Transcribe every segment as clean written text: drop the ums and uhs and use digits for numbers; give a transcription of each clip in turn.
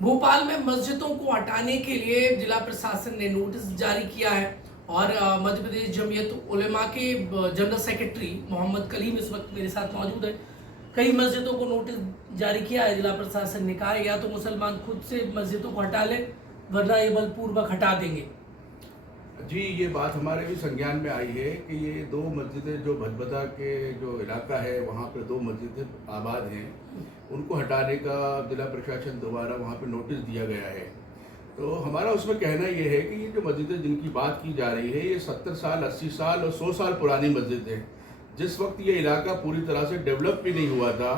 भोपाल में मस्जिदों को हटाने के लिए जिला प्रशासन ने नोटिस जारी किया है और मध्य प्रदेश जमीयत उलेमा के जनरल सेक्रेटरी मोहम्मद कलीम इस वक्त मेरे साथ मौजूद है। कई मस्जिदों को नोटिस जारी किया है जिला प्रशासन ने, कहा है या तो मुसलमान खुद से मस्जिदों को हटा ले वरना ये बलपूर्वक हटा देंगे। जी, ये बात हमारे भी संज्ञान में आई है कि ये दो मस्जिदें जो भदभदा के जो इलाका है वहाँ पे दो मस्जिदें आबाद हैं, उनको हटाने का जिला प्रशासन द्वारा वहाँ पे नोटिस दिया गया है। तो हमारा उसमें कहना ये है कि ये जो मस्जिदें जिनकी बात की जा रही है ये 70 साल 80 साल और 100 साल पुरानी मस्जिद है। जिस वक्त ये इलाका पूरी तरह से डेवलप भी नहीं हुआ था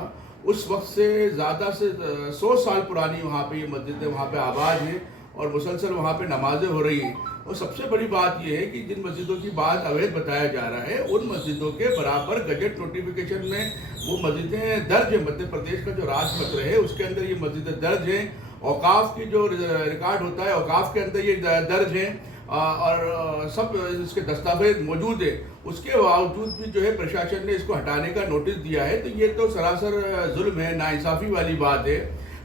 उस वक्त से ज़्यादा से 100 साल पुरानी वहाँ पे ये मस्जिदें वहाँ पे आबाद हैं और मुसलसल वहाँ पे नमाजें हो रही हैं। और सबसे बड़ी बात यह है कि जिन मस्जिदों की बात अवैध बताया जा रहा है उन मस्जिदों के बराबर गजट नोटिफिकेशन में वो मस्जिदें दर्ज है। मध्य प्रदेश का जो राजपत्र है उसके अंदर ये मस्जिदें दर्ज हैं। औकाफ की जो रिकॉर्ड होता है औकाफ के अंदर ये दर्ज हैं और सब इसके दस्तावेज मौजूद है। उसके बावजूद भी जो है प्रशासन ने इसको हटाने का नोटिस दिया है। तो ये तो सरासर जुल्म है, नाइंसाफ़ी वाली बात है।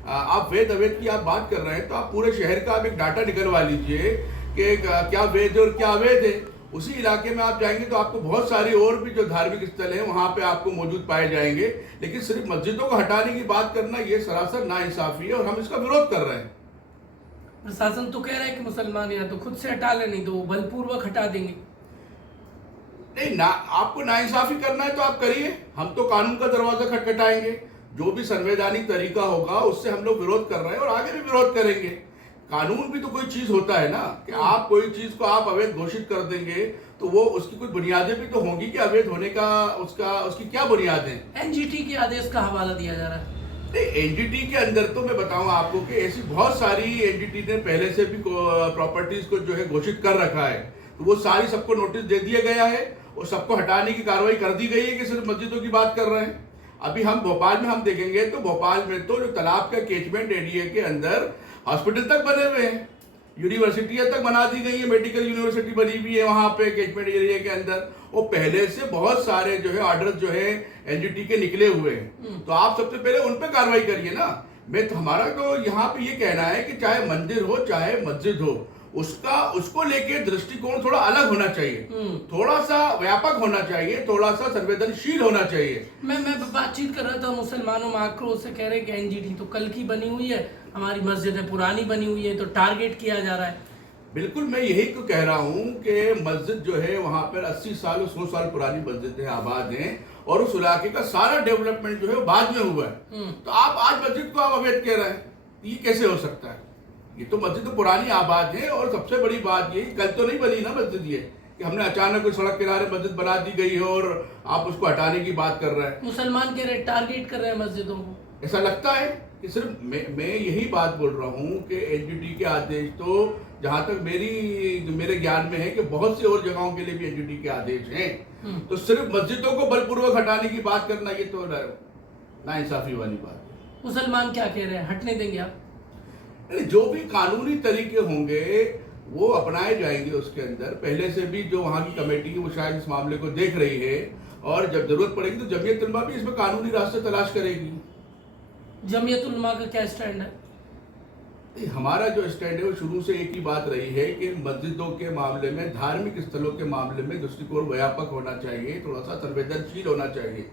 आप वैध अवैध की आप बात कर रहे हैं तो आप पूरे शहर का आप एक डाटा निकलवा लीजिए कि क्या वैध है और क्या अवैध है। उसी इलाके में आप जाएंगे तो आपको बहुत सारे और भी जो धार्मिक स्थल हैं वहाँ पे आपको मौजूद पाए जाएंगे। लेकिन सिर्फ मस्जिदों को हटाने की बात करना ये सरासर नाइंसाफ़ी है और हम इसका विरोध कर रहे हैं। प्रशासन तो कह रहा है कि मुसलमान या तो खुद से हटा ले नहीं तो बलपूर्वक हटा देंगे। नहीं ना, आपको नाइंसाफ़ी करना है तो आप करिए, हम तो कानून का दरवाजा खटखटाएंगे। जो भी संवैधानिक तरीका होगा उससे हम लोग विरोध कर रहे हैं और आगे भी विरोध करेंगे। कानून भी तो कोई चीज होता है ना कि आप कोई चीज को आप अवैध घोषित कर देंगे तो वो उसकी कोई बुनियादें भी तो होंगी कि अवैध होने का उसकी क्या बुनियादें। एनजीटी के आदेश का हवाला दिया जा रहा है। नहीं, एनजीटी के अंदर तो मैं बताऊं आपको कि ऐसी बहुत सारी एनजीटी ने पहले से भी प्रॉपर्टीज को जो है घोषित कर रखा है। तो वो सारी सबको नोटिस दे दिया गया है और सबको हटाने की कार्रवाई कर दी गई है कि सिर्फ मस्जिदों की बात कर रहे हैं। अभी हम भोपाल में हम देखेंगे तो भोपाल में तो जो तालाब का कैचमेंट एरिया के अंदर हॉस्पिटल तक बने हुए हैं, यूनिवर्सिटियां तक बना दी गई है, मेडिकल यूनिवर्सिटी बनी हुई है वहाँ पे कैचमेंट एरिया के अंदर। और पहले से बहुत सारे जो है ऑर्डर जो है एनजीटी के निकले हुए हैं। तो आप सबसे पहले उन पे कार्रवाई करिए ना। मैं तो हमारा तो यहाँ पे ये कहना है कि चाहे मंदिर हो चाहे मस्जिद हो उसको लेके दृष्टिकोण थोड़ा अलग होना चाहिए, थोड़ा सा व्यापक होना चाहिए, थोड़ा सा संवेदनशील होना चाहिए। मैं बातचीत कर रहा था मुसलमानों में आक्रोश से कह रहे हैं कि एनजीटी तो कल की बनी हुई है, हमारी मस्जिदें पुरानी बनी हुई है तो टारगेट किया जा रहा है। बिल्कुल, मैं यही तो कह रहा हूँ कि मस्जिद जो है वहाँ पर 80 साल और 100 साल पुरानी मस्जिदें आबाद हैं और उस इलाके का सारा डेवलपमेंट जो है वो बाद में हुआ है। तो आप आज मस्जिद को आप अवैध कह रहे हैं, ये कैसे हो सकता है? ये तो मस्जिद तो पुरानी आबाद है। और सबसे बड़ी बात ये कल तो नहीं बनी ना मस्जिद, ये कि हमने अचानक कोई सड़क किनारे मस्जिद बना दी गई है और आप उसको हटाने की बात कर रहे हैं। मुसलमान कह रहे टारगेट कर रहे हैं मस्जिदों को, ऐसा लगता है कि सिर्फ मैं यही बात बोल रहा हूँ कि एनजीटी के आदेश तो जहाँ तक मेरे ज्ञान में है कि बहुत सी और जगहों के लिए भी एनजीटी के आदेश हैं। तो सिर्फ मस्जिदों को बलपूर्वक हटाने की बात करना ये तो नाइंसाफी वाली बात है। मुसलमान क्या कह रहे हैं, हटने देंगे आप? जो भी कानूनी तरीके होंगे वो अपनाए जाएंगे। उसके अंदर पहले से भी जो वहाँ की कमेटी है वो शायद इस मामले को देख रही है और जब जरूरत पड़ेगी तो जमीयत उलमा भी इसमें कानूनी रास्ते तलाश करेगी। जमीयत उलमा का क्या स्टैंड है? हमारा जो स्टैंड है वो शुरू से एक ही बात रही है कि मस्जिदों के मामले में, धार्मिक स्थलों के मामले में दृष्टिकोण व्यापक होना चाहिए, थोड़ा सा संवेदनशील होना चाहिए।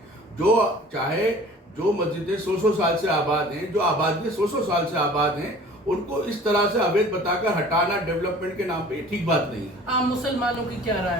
जो मस्जिदें 100 साल से आबाद हैं, जो आबादी 100 साल से आबाद हैं, उनको इस तरह से अवैध बताकर हटाना डेवलपमेंट के नाम पे ये ठीक बात नहीं है। मुसलमानों की क्या राय है?